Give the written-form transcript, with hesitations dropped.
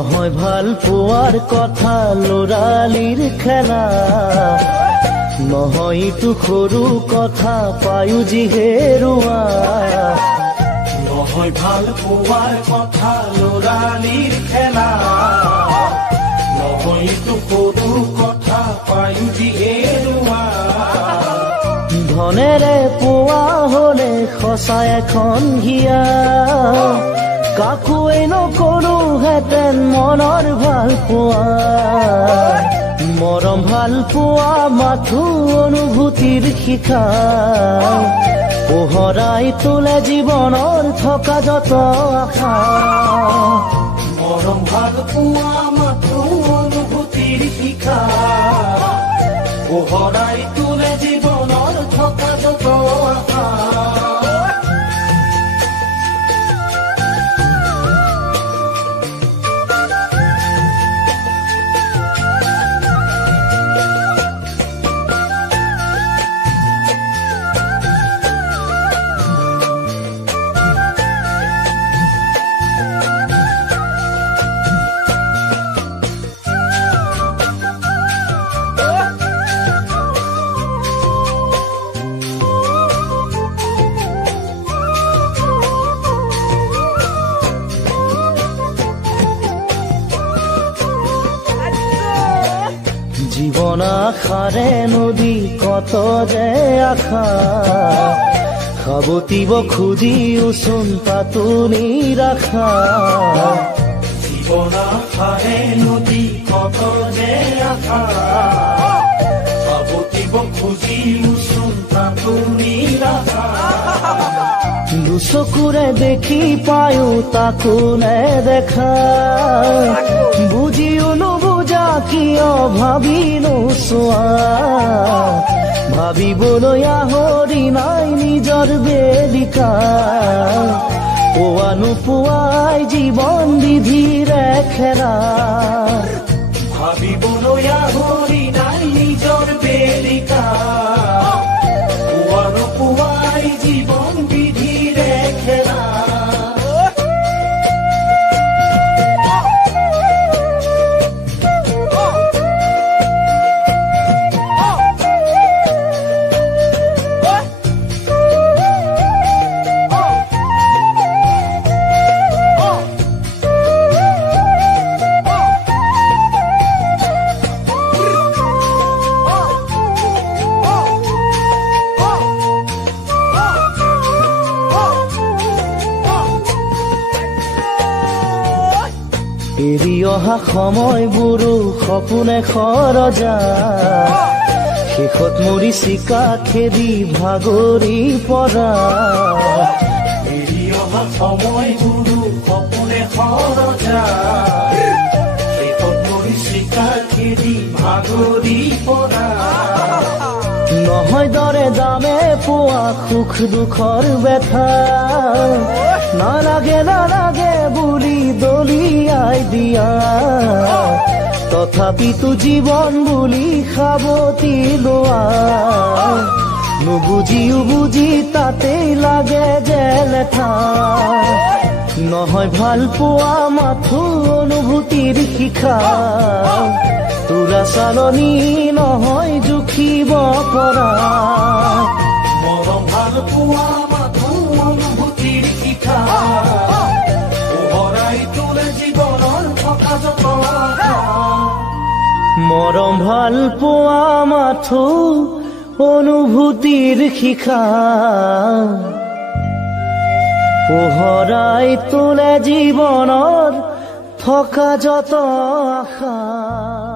নহয় ভাল পোৱাৰ কথা ল'ৰালিৰ খেলা নহয় ইটো সৰু কথা পায়ো যি হেৰুৱা নহয় ভাল পোৱাৰ কথা ল'ৰালিৰ খেলা নহয় ইটো সৰু কথা পায়ো যি হেৰুৱা ধনেৰে পোৱা হলে সঁচা এখন হিয়া কাকোৱে নকৰোহেঁতেন মনৰ ভাল পোৱা মৰম ভাল পোৱা মাথো অনুভূতিৰ শিখা পোহৰাই তোলে জীৱনৰ থকা যত আশা মৰম ভাল পোৱা মাথো অনুভূতিৰ শিখা পোহৰাই তোলে জীৱনৰ থকা যত আশা জীৱন আশাৰে নদী কত যে আশা সাবতিব খুজিওচোন পাতুনি ৰাখা জীৱন আশাৰে নদী কত যে আশা সাবতিব খুজিওচোন পাতুনি ৰাখা দুচকুৰে দেখি পায়ো তাকো নেদেখা বুজিও নুবুজা কিয় ভাবি নোচোৱা ভাবিবলৈ আহৰি নাই নিজৰ বেদিকা পোৱা নোপোৱাই জীৱন বিধিৰে খেলা ভাবিবলৈ আহৰি নাই নিজৰ বেদিকা পোৱা নোপোৱাই জীৱন বিধিৰে খেলা এৰি অহা সময়বোৰো সপোনে খৰজা শেষত মৰি চিকা খেদি ভাগৰি পৰা এৰি অহা সময়বোৰো সপোনে খৰজা শেষত মৰি চিকা খেদি ভাগৰি পৰা নহয় দৰে দামে পোৱা সুখ দুখৰ ব্যথা নালাগে নালাগে বুলি দলিয়াই দিয়া তথাপিতো জীৱন বুলি সাবতি লোৱা নুবুজিও বুজি তাতেই লাগে যে লেঠা নহয় ভাল পোৱা মাথো অনুভূতিৰ শিখা তোৰা চালনি নহয় জুখিব পৰা মৰম ভাল পোৱা মাথো অনুভূতিৰ শিখা পোহৰাই তোলে জীৱনৰ থকা যত আশা মৰম ভাল পোৱা মাথো অনুভূতিৰ শিখা পোহৰাই তোলে জীৱনৰ থকা যত আশা